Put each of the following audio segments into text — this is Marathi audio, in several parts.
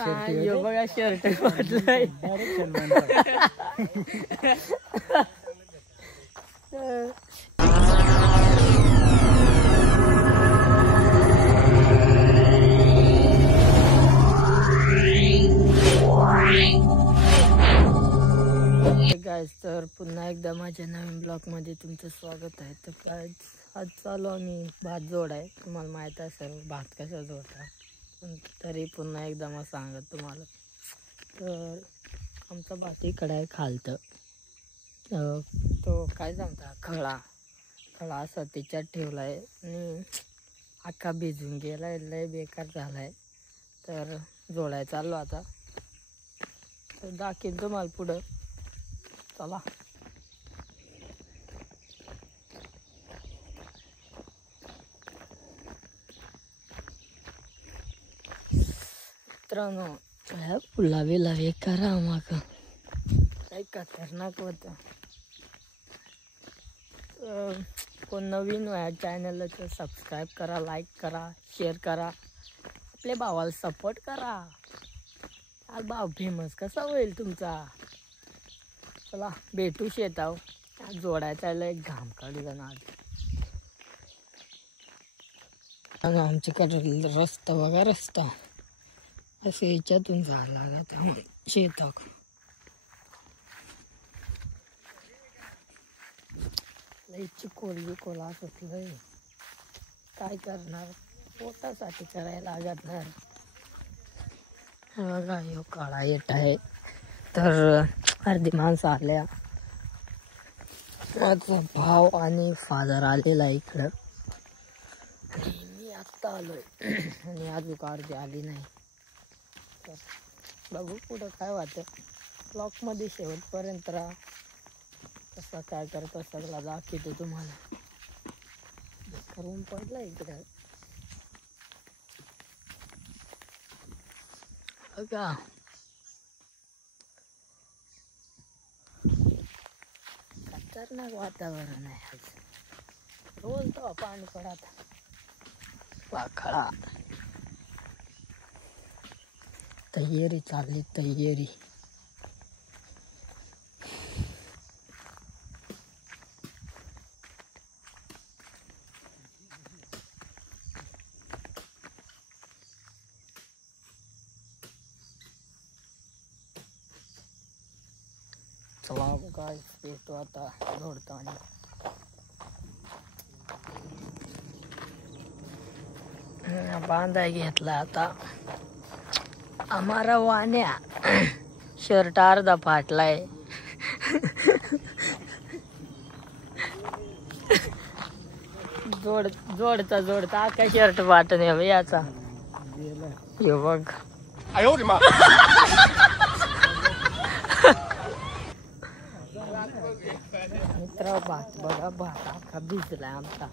यो बघा शर्ट वाटलाय गाइस, तर पुन्हा एकदा माझ्या नवीन ब्लॉग मध्ये तुमचं स्वागत आहे. तर गाइस, आज चालू आम्ही भात जोडाय. तुम्हाला माहित असेल भात कसा जोडता, पण तरी पुन्हा एकदा मग सांगत तुम्हाला. तर आमचा भात इकडे आहे खालतं. तो काय सांगता खळा असा त्याच्यात ठेवलाय आणि अख्खा भिजून गेलाय, लय बेकार झालाय. तर जोडाय चाललो आता. तर दाखवेन तुम्हाला पुढं. चला. मित्रांनो, पुलावे करा मग काही खतरनाक होतं. कोण नवीन आहे चॅनलला तर सबस्क्राईब करा, लाईक करा, शेअर करा, आपल्या भावाला सपोर्ट करा. आज भाव फेमस कसा होईल तुमचा. चला भेटू शेताव. आज जोडायचा एक घाम काढला ना. आज आमच्याकडे रस्ता बघा, रस्ता असं याच्यातून जायला लागत शेताक. लय चिकोल असत लय. काय करणार, पोटासाठी करायला लागत नाही. बघा ह्यो काळा येत आहे. तर अर्धी माणसं आल्या. माझा भाव आणि फादर आलेला इकडं आणि मी आत्ता आलोय आणि अजून अर्धी आली नाही. तर बघू पुढं काय वाटतं. ब्लॉगमध्ये शेवटपर्यंत राहा. कसं काय करतं सगळं दाखवतो तुम्हाला. करून पडला इकडं बघा. खतरनाक वातावरण आहे आज. रोज तो पाणी पडत वाखळा. तयारी चालली तयारी. चला काय भेटू आता जोडताना. बांधा घेतला आता आम्हाला वाण्या. शर्ट अर्धा फाटलाय. जोडता अख्खा शर्ट फाटून याचा. हे बघ. मित्र भात बघा, भात अख्खा भिजलाय आमचा.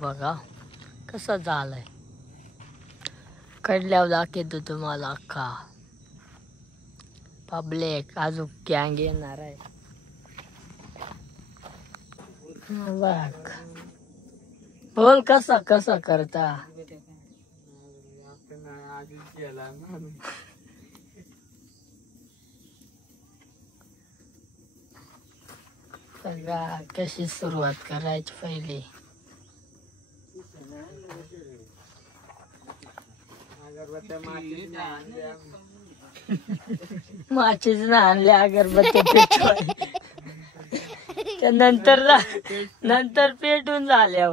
बघा कसा झालाय. कडल्यावर दाखवतो तुम्हाला अख्खा. पब्लिक अजून गँग येणार आहे. बघ बोल कसा करता. बघा कशी सुरुवात करायची पहिली. माचीच ना आणल्या अगरबत्ती पेटवाय. नंतर पेटून झाल्या.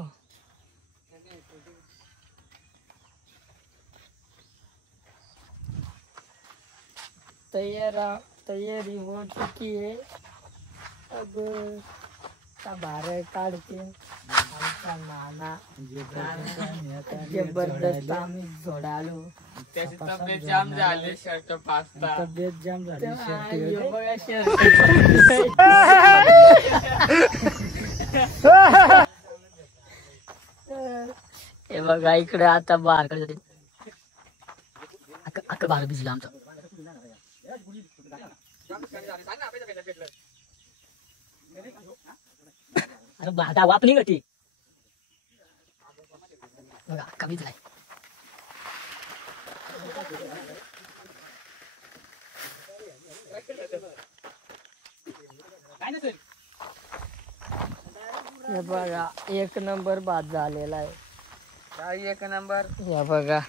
तयारी हो चुकी है. अब बारह काढते आमचा नाना. जबरदस्त आम्ही जोडालो. तब्येत जाम झाली. शर्ट पाचता तब्येत जाम झाली. हे बघा इकडे आता बार अख्खा बार भिजला आमचा. अरे बाधा वापनी गटी बघा अख्खा भिजलाय. हे बघा एक नंबर भात झालेला आहे. काय एक नंबर. या बघा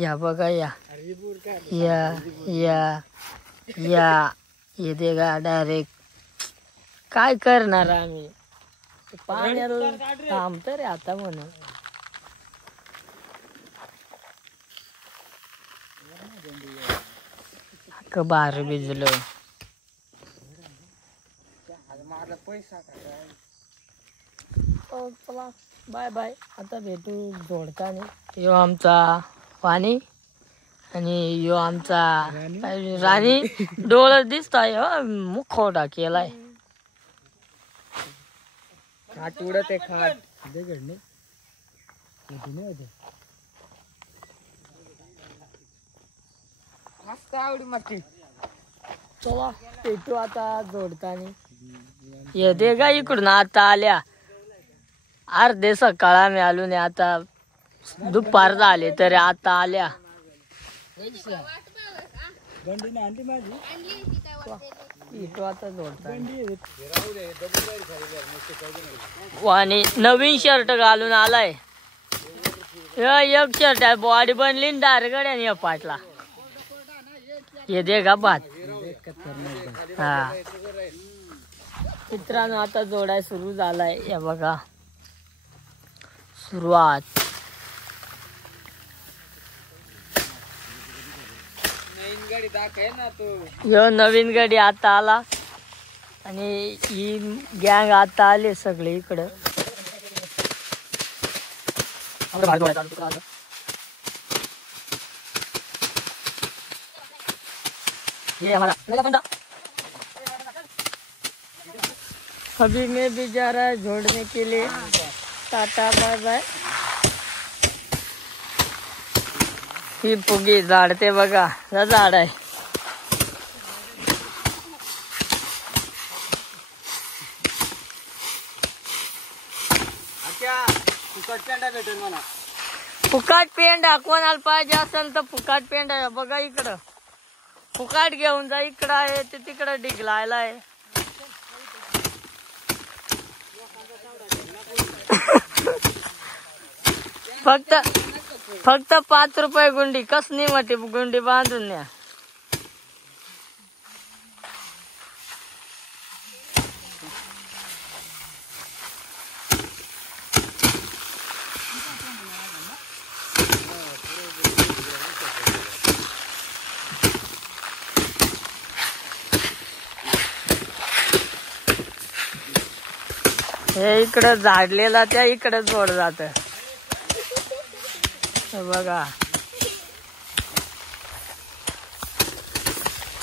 या बघा या या या या येते का डायरेक्ट. काय करणार आम्ही पाण्याला थांबतो रे आता म्हणून. बार भिजलो. चला बाय बाय. आता भेटू जोडताना. यो आमचा पाणी आणि यो आमचा राणी. डोळा दिसताय मुखवटा केलाय. खाट उडत आहे खाट. मस्त आवडी मक्की. चला भेटू आता जोडताना. येते का इकडून आता आल्या. अर्धे सकाळ आम्ही आलो नाही. आता दुपार झाले तरी आता आल्या. भेटू आता जोडताना. आणि नवीन शर्ट घालून आलाय. एक शर्ट आहे बॉडी बनली डायरेक्ट पाटला. ये दे का भात. हा मित्रांनो आता जोडाय सुरू झालाय. या बघा सुरुवात. नवीन गाडी दाखव ना तू. यो नवीन गाडी आता आला आणि ही गँग आता आले सगळे इकडं. ये हमारा अभी मैं भी जा रहा है जोड़ने के लिए. Tata bye bye. ही पुगी झाडते बघा. झाड आहे. फुकाट पेंडा कोणाला पाहिजे असेल तर फुकाट पेंडा आहे बघा इकडं. फुकाट घेऊन जा. इकडं आहे ते तिकडं डिगलायला आहे. फक्त 5 रुपये गुंडी. कसली मोठी गुंडी बांधून न्या. हे इकडं झाडलेला त्या इकडं जोड जात बघा.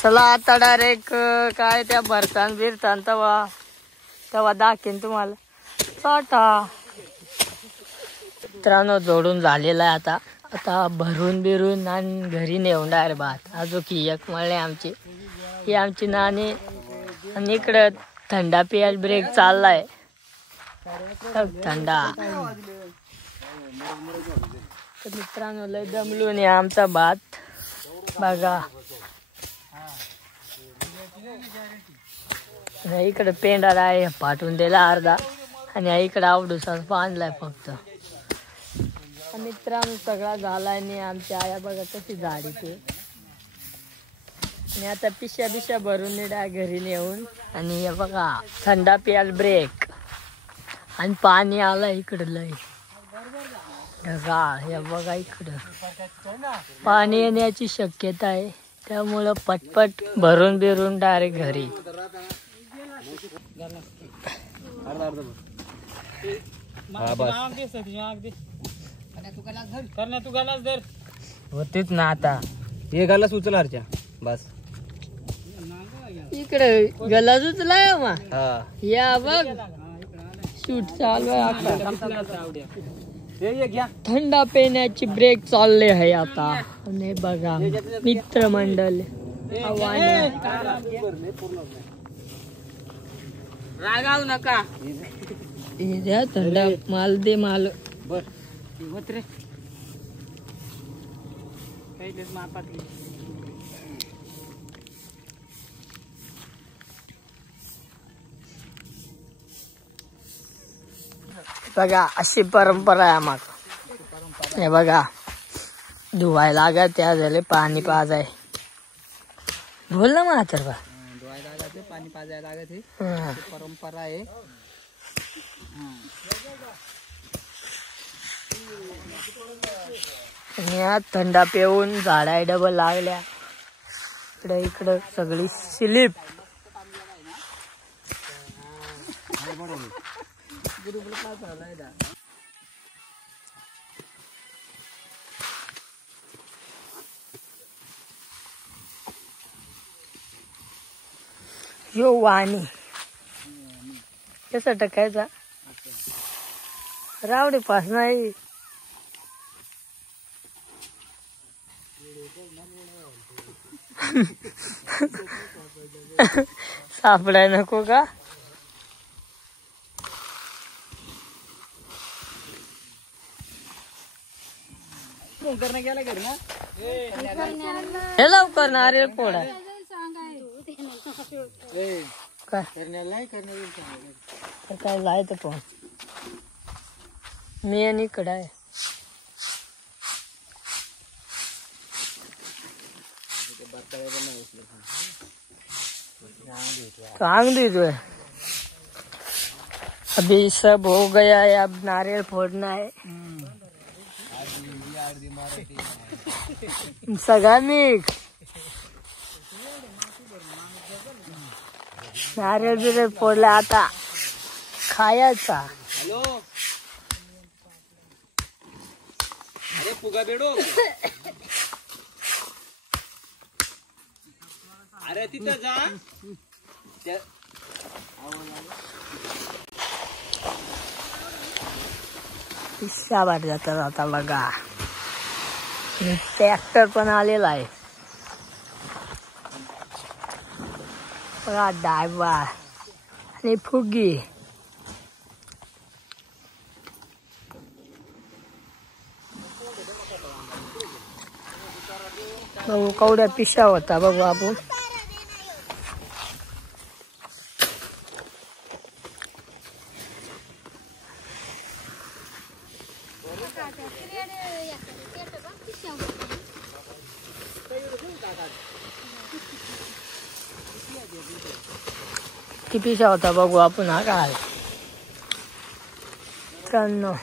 चला आता डायरेक्ट काय त्या भरतान बिरतान तेव्हा दाखीन तुम्हाला. टाटा. मित्रांनो जोडून झालेला आहे आता. आता भरून बिरून आणि घरी नेऊन डायरेक्ट भात. अजून की एक मळले आमची. ही आमची नाणी. आणि इकडं थंडा पियाल ब्रेक चाललाय. थंडा. मित्रांनो लय दमलो नाही आमचा भात बघा. इकडे पेंडाला आहे पाठवून दिला अर्धा. आणि इकडे आवडूसा बांधलाय फक्त. मित्रांनो सगळा झालाय नाही. आमच्या आया बघा कशी झाडी ते. आणि आता पिशा भरून निघा घरी नेऊन. आणि हे बघा थंडा पियाल ब्रेक. आणि पाणी आलं इकडं लय ढगाळ. हे बघा इकडं पाणी येण्याची शक्यता आहे. त्यामुळं पटपट भरून बिरून डायरेक्ट घरी. होतीच ना आता. हे गाला सुचला अर्च्या बस. इकडे गलाच उचलाय मग. या बघ शूट चालू आहे आता. थंडा पिण्याची ब्रेक चालले आहे आता. आणि बघा मित्रमंडळ रागावू नका. द्या थंडा माल दे माल. रे मापातली. बघा अशी परंपरा आहे आम्हाला. हे बघा धुवायला लागा त्या झाले पाणी पाजाय. बोल ना म्हातार बा. धुवायला लागते पाणी पाजायला लागते परंपरा आहे. आणि या थंडा पिऊन झाडा डबल लागल्या. इकडे इकडं सगळी स्लिप. यो वाणी कसा टाकायचा रावडे पास नाही. सापडाय नको का. गेला घरी ना हे लवकर नारळ फोडा. काय काय जायचं पण मी आणि इकडं आहे. कांग दीजिए. अभी सब हो गया है, अब नारियल फोड़ना है. सगळ्यांनी नारियल बिरियल फोडला आता खायचा. हॅलो अरे फुगा बेडो. अरे तिथं जा. पिस्सा बाट जातात आता बघा. ट्रॅक्टर पण आलेला आहे बघा. डायवा आणि फुगी. बघू कवड्या पिशा होता बघू आपण. किती पिशा होता बघू आपण. हा काय 93.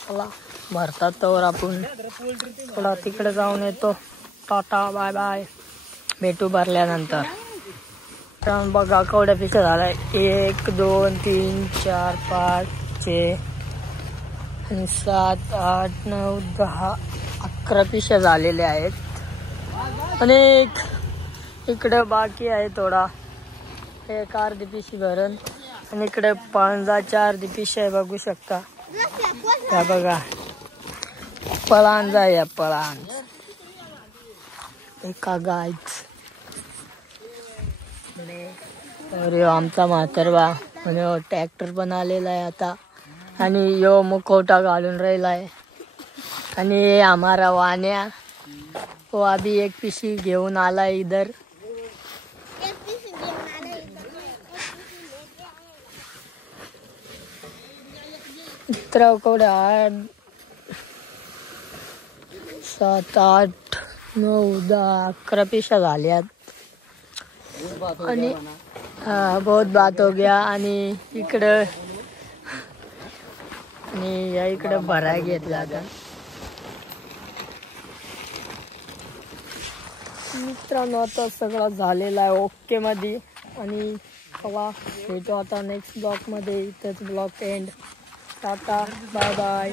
चला भरतात तर आपण थोडा तिकडे जाऊन येतो. Tata bye bye. भेटू भरल्यानंतर. तर बघा कवड्या पिशा झालाय 1 2 3 4 5 6 आणि 7 8 9 10 11 पिशा झालेल्या आहेत. आणि इकडे बाकी आहे थोडा. एक अर्धी पिशी भरण आणि इकडे 5-4 पिशा आहे बघू शकता. त्या बघा पळांज आहे. पळांज एका गायच. अरे आमचा म्हातारबा आणि ट्रॅक्टर पण आलेला आहे आता. आणि यो मुखवटा घालून राहिला आहे. आणि हमारा वाण्या वो अभी एक पिशी घेऊन आला इधर. इतर कवड्या 8 7 8 9 10 11 पिशा झाल्यात. आणि बहुत बात हो गया. आणि इकडं आणि या इकडं भराय घेतला आता. मित्रांनो आता सगळं झालेला आहे ओके मध्ये. आणि चला भेटू आता नेक्स्ट ब्लॉग मध्ये. इथंच blog end. Tata bye bye.